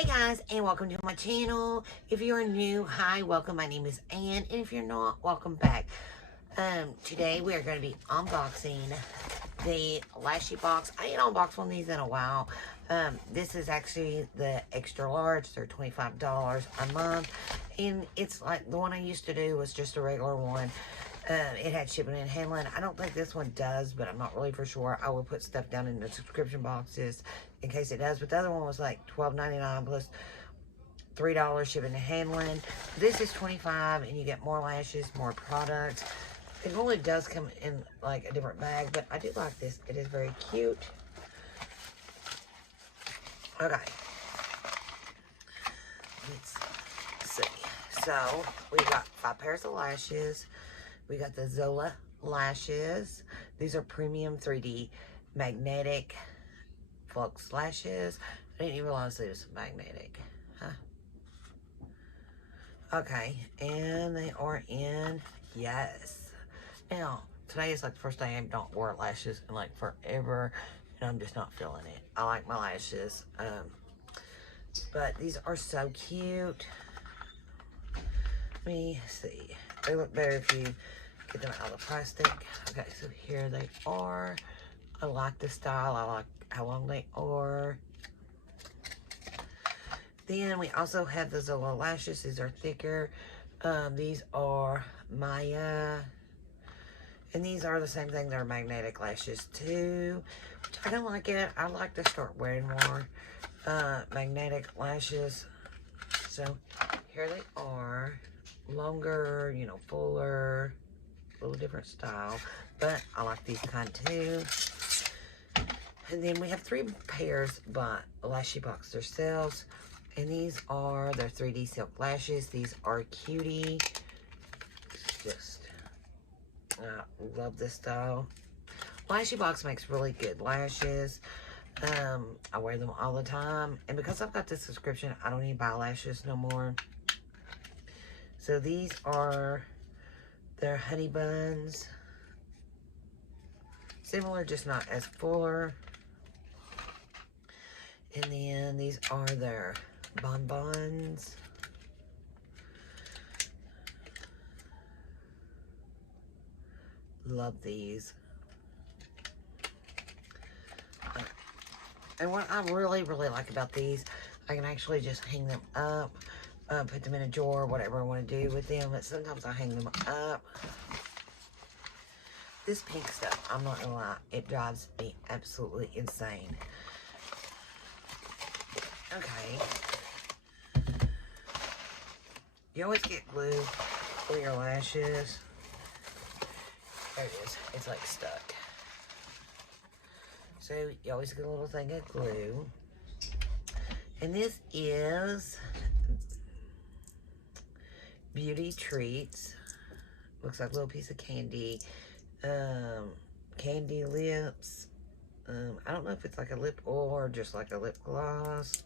Hey guys, and welcome to my channel. If you're new, hi, welcome. My name is Ann, and if you're not, welcome back. Today we are going to be unboxing the Lashy Box. I ain't unboxed one of these in a while. This is actually the extra large. They're $25 a month, and it's like the one I used to do was just a regular one. It had shipping and handling. I don't think this one does, but I'm not really for sure. I will put stuff down in the subscription boxes in case it does. But the other one was like $12.99 plus $3 shipping and handling. This is $25, and you get more lashes, more products. It only does come in like a different bag, but I do like this. It is very cute. Okay. Let's see. So we got 5 pairs of lashes. We got the Zola lashes. These are premium 3D magnetic flux lashes. I didn't even realize it was magnetic. Huh? Okay, and they are in, yes. Now, today is like the first day I don't wear lashes in like forever, and I'm just not feeling it. I like my lashes, but these are so cute. Let me see. They look better if you get them out of the plastic. Okay, so here they are. I like the style. I like how long they are. Then we also have the Zola lashes. These are thicker. These are Maya. And these are the same thing. They're magnetic lashes too. Which I don't like it. I like to start wearing more magnetic lashes. So here they are. Longer, you know, fuller. A little different style. But I like these kind too. And then we have 3 pairs by Lashy Box themselves. And these are their 3D silk lashes. These are cutie. Just, love this style. Lashy Box makes really good lashes. I wear them all the time. And because I've got this subscription, I don't need to buy lashes no more. So these are their honey buns. Similar, just not as fuller. And then these are their bonbons. Love these. And what I really like about these, I can actually just hang them up, put them in a drawer, whatever I want to do with them. But sometimes I hang them up. This pink stuff, I'm not gonna lie, it drives me absolutely insane. Okay. You always get glue for your lashes. There it is. It's like stuck. So you always get a little thing of glue. And this is Beauty Treats. Looks like a little piece of candy. Candy lips. I don't know if it's like a lip oil or just like a lip gloss.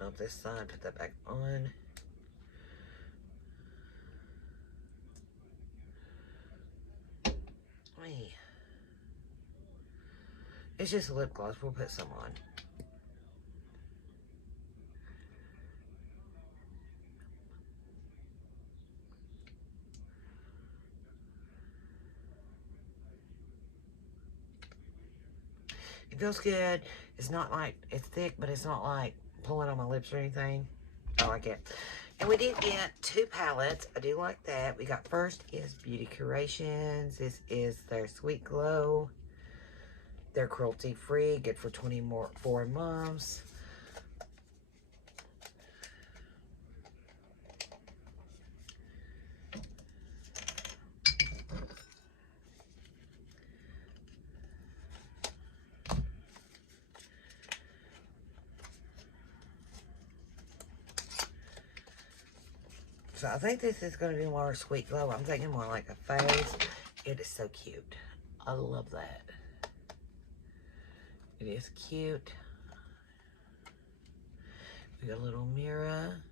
Up this side, put that back on. It's just a lip gloss. We'll put some on. It feels good. It's not like, it's thick, but it's not like pulling on my lips or anything. I like it. And we did get 2 palettes. I do like that. We got first is Beauty Curations. This is their Sweet Glow. They're cruelty-free, good for 24 months. So I think this is going to be more Sweet Glow. I'm thinking more like a face. It is so cute. I love that. It is cute. We got a little mirror.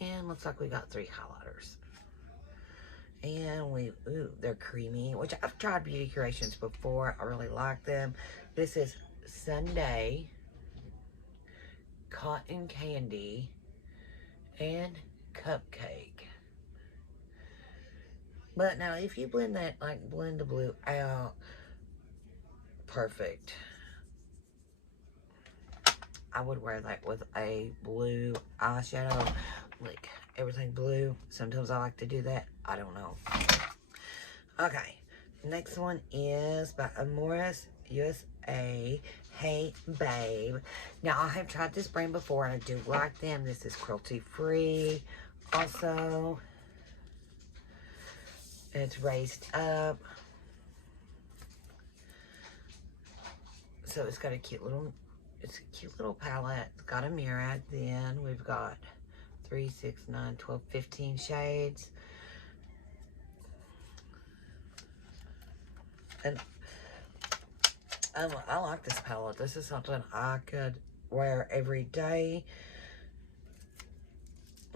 And looks like we got 3 highlighters. And they're creamy, which I've tried Beauty Creations before. I really like them. This is Sunday, Cotton Candy, and Cupcake. But now, if you blend that, like blend the blue out, perfect. I would wear that with a blue eyeshadow, like everything blue. Sometimes I like to do that. I don't know. Okay, next one is by Amor'us USA. Hey Babe. Now, I have tried this brand before and I do like them. This is cruelty free. Also, it's raised up. So it's got a cute little palette. It's got a mirror at the end. We've got 3, 6, 9, 12, 15 shades. And I like this palette. This is something I could wear every day.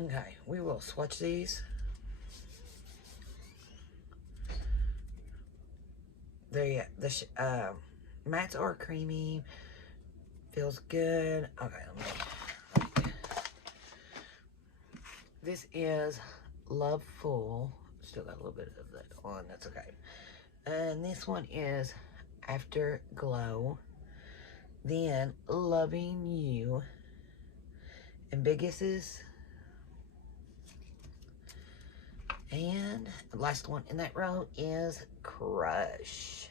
Okay, we will swatch these. The mattes are creamy. Feels good. Okay, this is Loveful. Still got a little bit of that on. That's okay. And this one is Afterglow. Then Loving You. And Biggesses. And the last one in that row is Crush.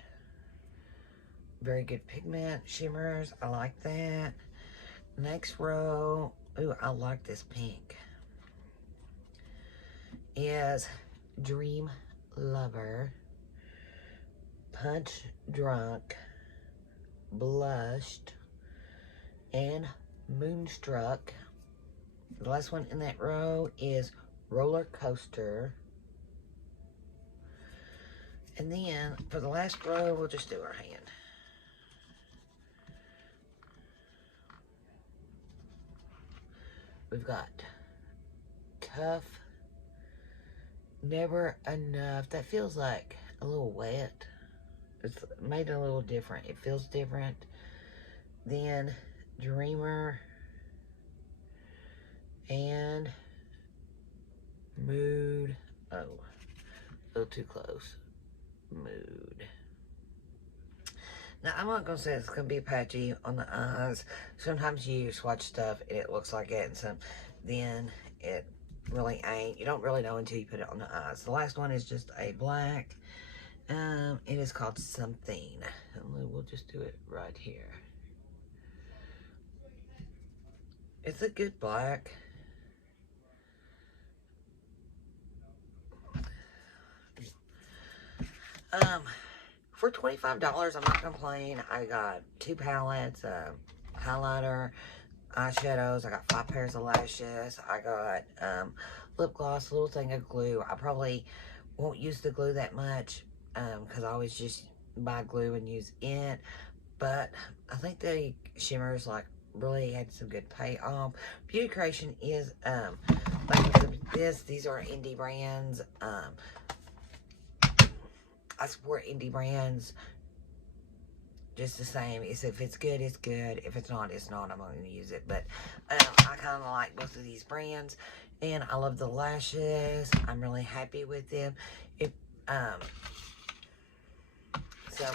Very good pigment, shimmers. I like that. Next row, ooh, I like this pink. Is Dream Lover, Punch Drunk, Blushed, and Moonstruck. The last one in that row is Roller Coaster. And then for the last row, we'll just do our hand. We've got Tough, Never Enough. That feels like a little wet. It's made a little different. It feels different. Then Dreamer and Mood. Oh, a little too close. Mood. Now, I'm not going to say it's going to be patchy on the eyes. Sometimes you swatch stuff and it looks like it, and then it really ain't. You don't really know until you put it on the eyes. The last one is just a black. It is called Something. And we'll just do it right here. It's a good black. For $25, I'm not complaining. I got 2 palettes, highlighter, eyeshadows. I got 5 pairs of lashes. I got lip gloss, a little thing of glue. I probably won't use the glue that much because I always just buy glue and use it. But I think the shimmers like really had some good payoff. Beauty Creation is like these are indie brands. I support indie brands just the same. If it's good, it's good. If it's not, it's not. I'm not going to use it. But I kind of like both of these brands. And I love the lashes. I'm really happy with them. So,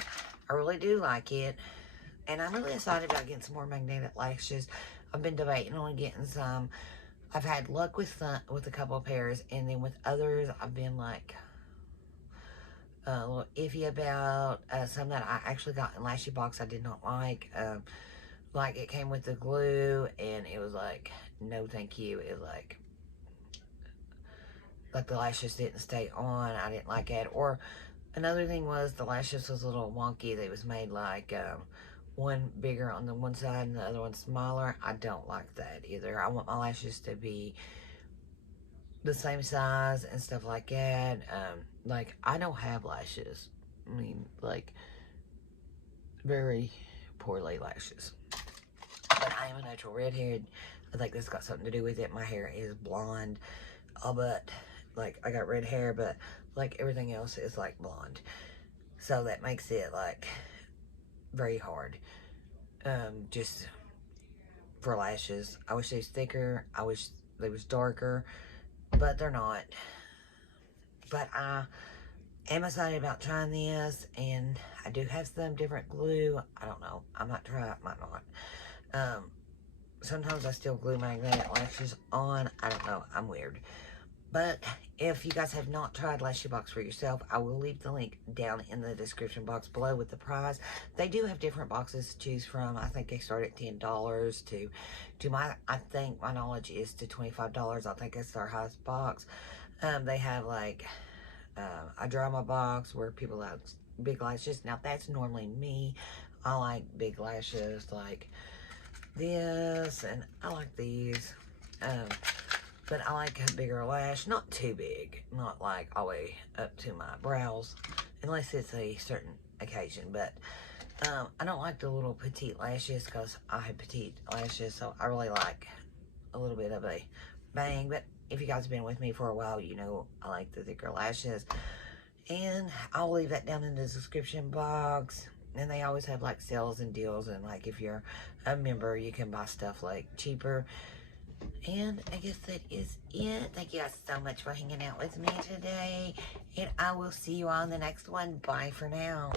I really do like it. And I'm really excited about getting some more magnetic lashes. I've been debating on getting some. I've had luck with a couple of pairs. And then with others, I've been like a little iffy about some that I actually got in Lashy Box I did not like. Like it came with the glue and it was like, no thank you. It was like the lashes didn't stay on. I didn't like it. Or another thing was the lashes was a little wonky. They was made like one bigger on the one side and the other one smaller. I don't like that either. I want my lashes to be the same size and stuff like that. Like, I don't have lashes. I mean, like, very poor laid lashes. But I am a natural redhead. I think this got something to do with it. My hair is blonde, all but like, I got red hair, but, like, everything else is, like, blonde. So that makes it, like, very hard. Just for lashes. I wish they was thicker. I wish they was darker, but they're not. But I am excited about trying this, and I do have some different glue. I don't know. I might try it, might not. Sometimes I still glue magnetic lashes on. I don't know. I'm weird. But if you guys have not tried Lashy Box for yourself, I will leave the link down in the description box below with the price. They do have different boxes to choose from. I think they start at $10 to my, I think my knowledge is to $25. I think it's their highest box. They have like a drama box where people have big lashes. Now that's normally me. I like big lashes like this, and I like these. But I like a bigger lash, not too big, not like all the way up to my brows, unless it's a certain occasion. But I don't like the little petite lashes because I have petite lashes, so I really like a little bit of a bang. But if you guys have been with me for a while, you know I like the thicker lashes. And I'll leave that down in the description box. And they always have like sales and deals, and like if you're a member, you can buy stuff like cheaper. And I guess that is it. Thank you guys so much for hanging out with me today. And I will see you on the next one. Bye for now.